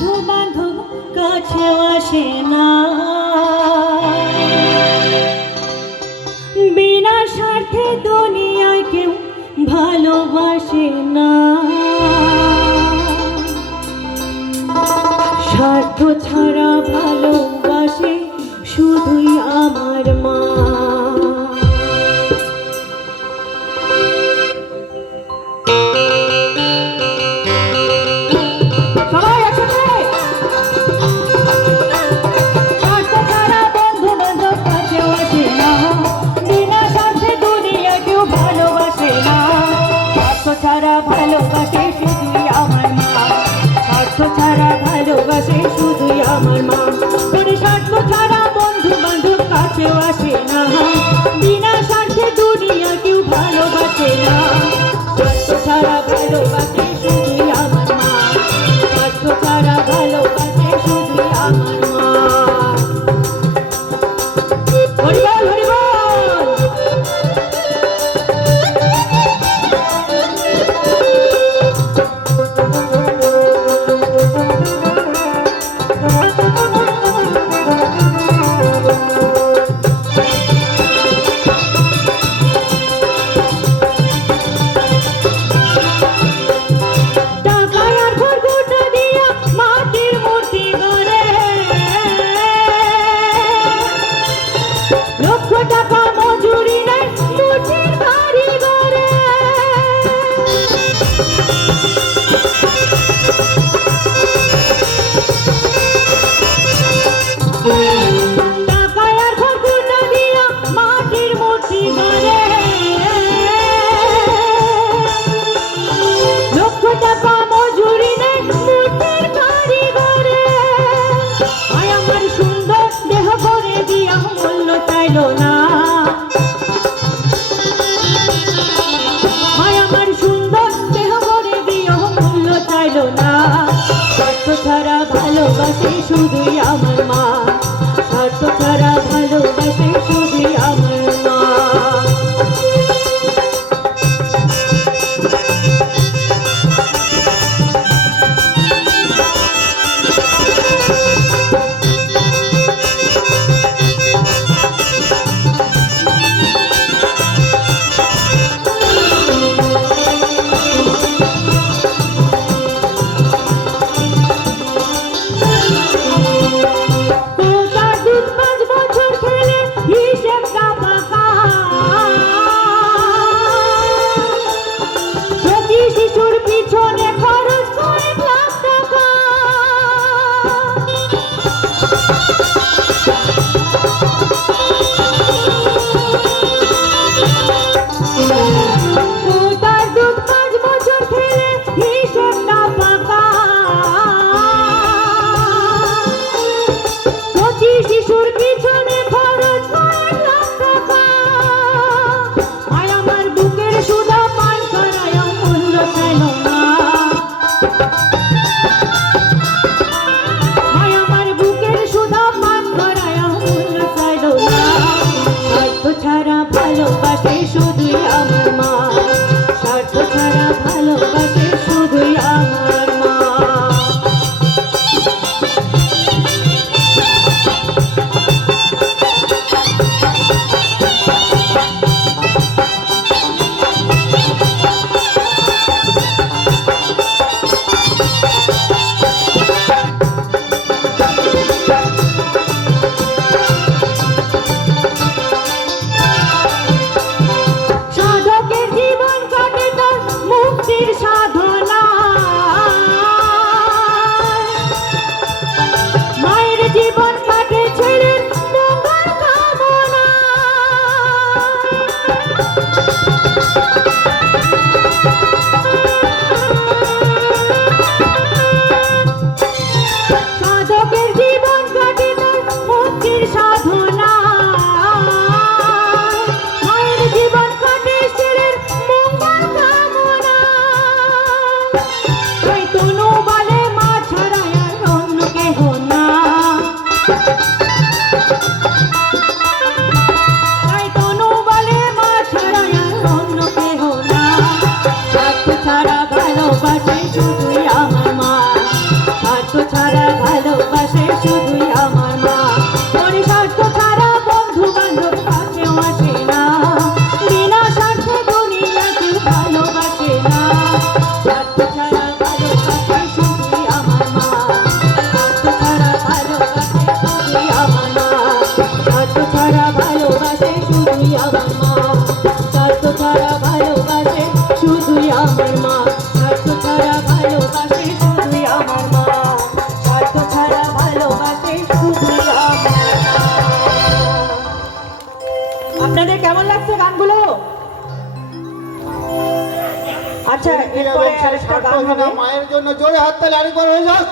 বন্ধু বান্ধব কাছেও আসে না। বিনা স্বার্থে দুনিয়ায় কেউ ভালোবাসে না। My mal. ছাড়া ভালোবাসে শুধুই আমার মা। আমার মা স্বার্থ ছাড়া ভালোবাসে শুধুই আমার মা। স্বার্থ ছাড়া ভালোবাসে শুধুই আমার আপনাদের কেমন লাগছে গানগুলো? আচ্ছা এরপরে আরেকটা গান হবে। মায়ের জন্য জোরে হাততালি আরেকবার হয়ে যাক।